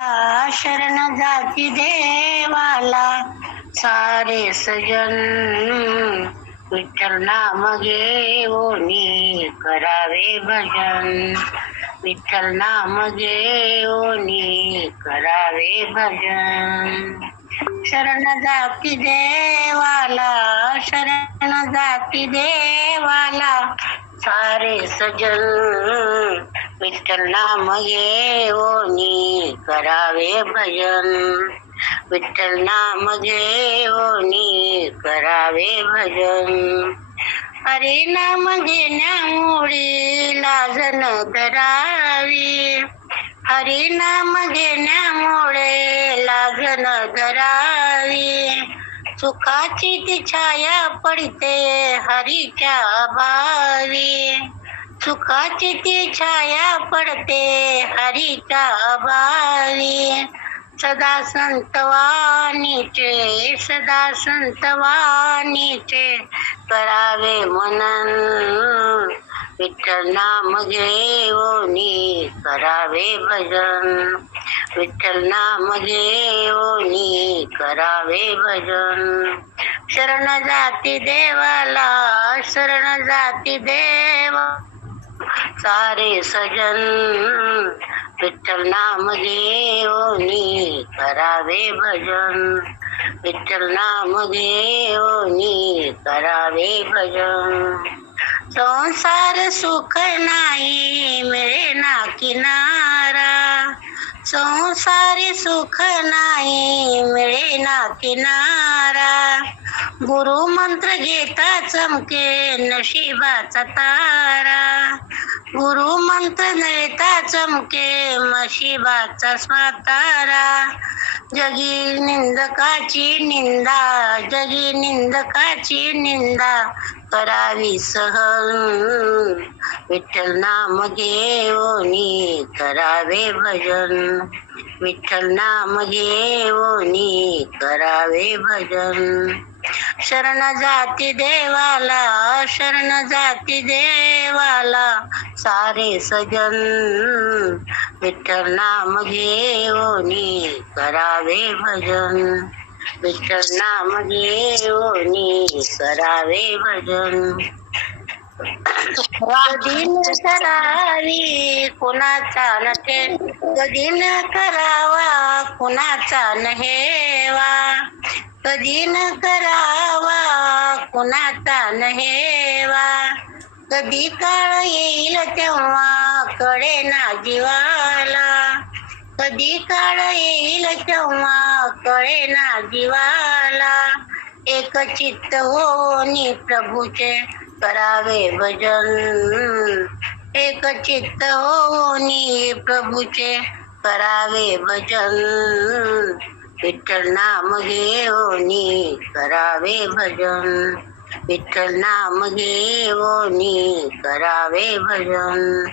शरण जाती देवाला सारे सजन, विठ्ठल नाम घेऊनी करावे भजन, विठ्ठल नाम घेऊनी करावे भजन. शरण जाती देवाला, शरण जाती देवाला सारे सजन, विठ्ठल नाम घेऊनी करावे भजन, विठ्ठल नाम घेऊनी करावे भजन. हरी नाम घेण्यामुळे लाज न धरावी, हरी नाम घेण्यामुळे लाज न धरावी. सुखाची ती छाया पडते हरीच्या भावी, सुखाची ती छाया पडते हरीच्या भावी. सदा संतवानीचे, सदा संतवानीचे करावे मनन, विठ्ठल नाम घेऊनी करावे भजन, विठ्ठल नाम घेऊनी करावे भजन. शरण जाती देवाला, शरण जाती देव सारे सजन, विठ्ठल नाम घेऊनी करावे भजन, विठ्ठल नाम घेऊनी करावे भजन. संसार सुख नाही मिळे ना किनारा, संसारी सुख नाही मिळे ना किनारा. गुरु मंत्र घेता चमके नशिबाचा तारा, गुरु मंत्र घेता चमके नशिबाचा सातारा. जगी निंदकाची निंदा, जगी निंदकाची निंदा करावी सहन, विठ्ठल नाम घेऊनी करावे भजन, विठ्ठल नाम घेऊनी करावे भजन. शरण जाती देवाला, शरण जाती देवाला सारे सजन, विठ्ठल नाम घेऊनी करावे भजन, विठ्ठल नाम घेऊनी करावे भजन. कधी न करावी कुणाचा न ठेवा, कधी न करावा कुणाचा न हेवा, कधी न करावा कुणाचा न हेवा. कधी काळ येईल तेव्हा कळे ना जीवाला, कधी काळ येईल तेव्हा कळे ना जीवाला. एक चित्त होनी प्रभूचे करावे भजन, एक चित्त होनी प्रभूचे करावे भजन, विठ्ठल नाम घेऊनी करावे भजन, विठ्ठल नाम घेऊनी करावे भजन.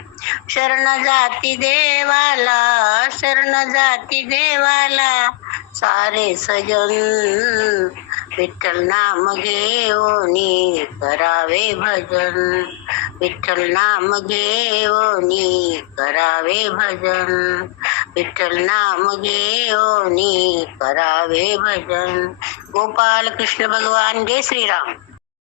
शरण जाती देवाला, शरण जाती देवाला सारे सजन, विठ्ठल नाम घेऊनी करावे भजन, विठ्ठल नाम घेऊनी करावे भजन, विठ्ठल नाम घेऊनी करावे भजन. गोपाल कृष्ण भगवान जय श्रीराम.